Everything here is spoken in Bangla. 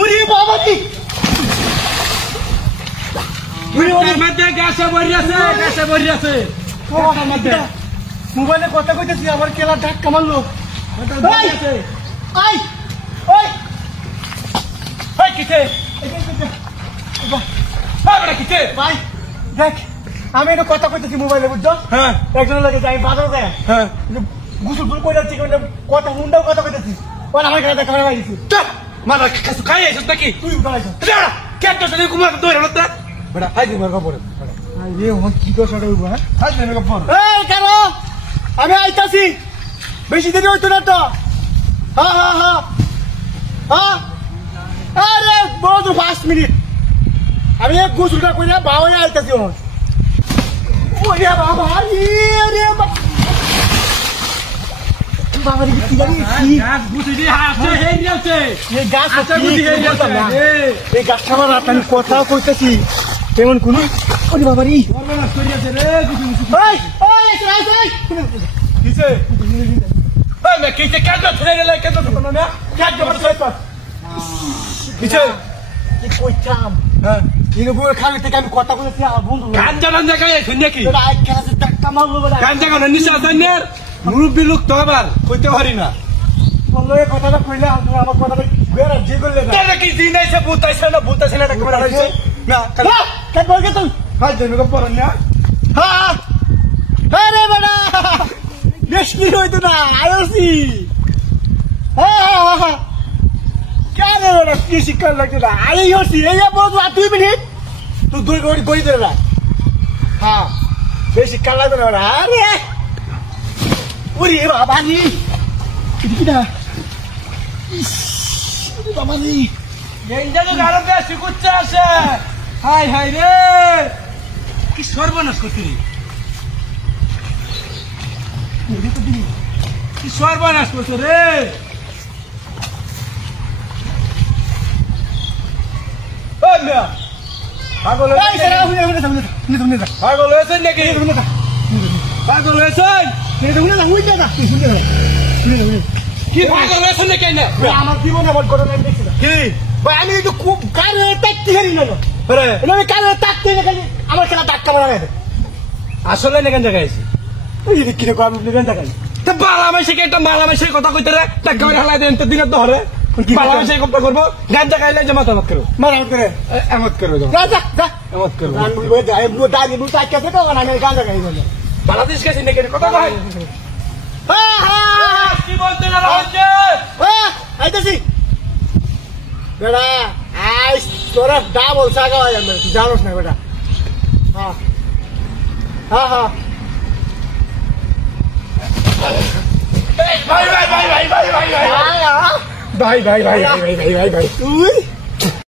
উরি বাবা কি ওর মধ্যে গ্যাসে ভরি আছে ওর মধ্যে মোবাইলে কথা কইতেছি আবার কেলা ধাক্কা মারলো আই আই ওই ওই কিতে বাবা কিতে ভাই দেখ আমি এটা কথা কইতেছি মোবাইলে বুঝছো হ্যাঁ একজনের লাগে যাই বাজার যায় হ্যাঁ গুসল ফুল কই যাচ্ছি কথা হুন্ডাও কথা কইতেছি ওর আমার কাছে দেখা মারা দিছি মারা কিছু খাই আইছিস নাকি তুই উঠাইছ কেন তো সাথে কুমার দৌড়ে হলো বড় হাই দিমার খবর এ হন কি দোষ হইব হ্যাঁ হাই দিমার খবর এই কেন আমি আইতাছি বেশি দেরি হইতো না তো হ্যাঁ হ্যাঁ হ্যাঁ হ্যাঁ আরে বহুত 5 মিনিট আমি এক গুসলটা কইরা বাওয়া আইতাছি হন ওরে বাবা রে বাবা রে কি জানি কি গাছ গুছি দি হাসে হেই আছে এই গাছ আচ্ছা গুছি হেই আছে এই গাছ আমার রাত আমি কথা কইতাছি তেমন কোন ওরে বাবা রে বর্ণনা করিয়াছে রে গুছি গুছি ওই ওই এই কিছে এই মে কিছে কেন ফেলে লে কেন তো না কেন জবর সাইপা কিছে কি কইতাম হ্যাঁ ইনো বড় খালি থেকে আমি কথা কইতেছি আমার বন্ধু গাঞ্জা গাঞ্জা খাই আইছ নাকি তোরা আজ কেন ধাক্কা মারলো বলে গাঞ্জা গান নিশা জানের মুরব্বি লোক তো আবার কইতে পারি না বললো এই কথাটা কইলে আমার কথাটা বেরা যে করলে না তাহলে কি দিন আইছে ভূতাইছে না একটা করে আইছে না কেন বলকে তুই হাই দিমার খবর না হ্যাঁ আরে বড়া বেশি হইতো না আইছি হ্যাঁ কেন বড়া কি শিক্ষা লাগতো না আইছি এই বলতো 2 মিনিট তুই 2 ঘড়ি বই দে না হ্যাঁ বেশি কাল লাগতো না আরে ওরে বাবা নি কি না বাবা নি গেঞ্জানো গারো বেশি কুচ্চা আছে হাই হাই রে কি সর্বনাশ করছিস কি সর্বনাশ করছো রে পাগল পাগল হয়েছেন নাকি পাগল হয়েছেন কি পাগল হয়েছেন নাকি না আমার জীবনে আমার ঘটনা দেখছি না কি ভাই আমি তো খুব কারে তাকতে হারি না রে আমি কারে তাকতে না খালি আমার খেলা ধাক্কা মারা গেছে আসলে না কেন জায়গায় আছি তুই যদি কিনে কম নেবেন দেখাই তো বালা মাসে কে একটা মালা মাসে কথা কইতে রে টাকা করে হালাই দেন তো দিনের তো হরে বালা মাসে কথা করবো গাঞ্জা খাইলে জমা তমত করো মারা করে এমত করো যা যা যা এমত করো গান বলবো যাই বলবো দাঁড়িয়ে বলতে আজকে তো আমি গান দেখাই বলে বাংলাদেশ গেছি নাকি কথা কয় কি বলতে না রহস্য আইতাছি বেটা আইস তোরা ডাবল সাগা হয় আমরা তুই জানোস না বেটা হ্যাঁ হ্যাঁ হ্যাঁ ভাই ভাই ভাই ভাই ভাই ভাই ভাই ভাই ভাই ভাই ভাই ভাই ভাই ভাই তুই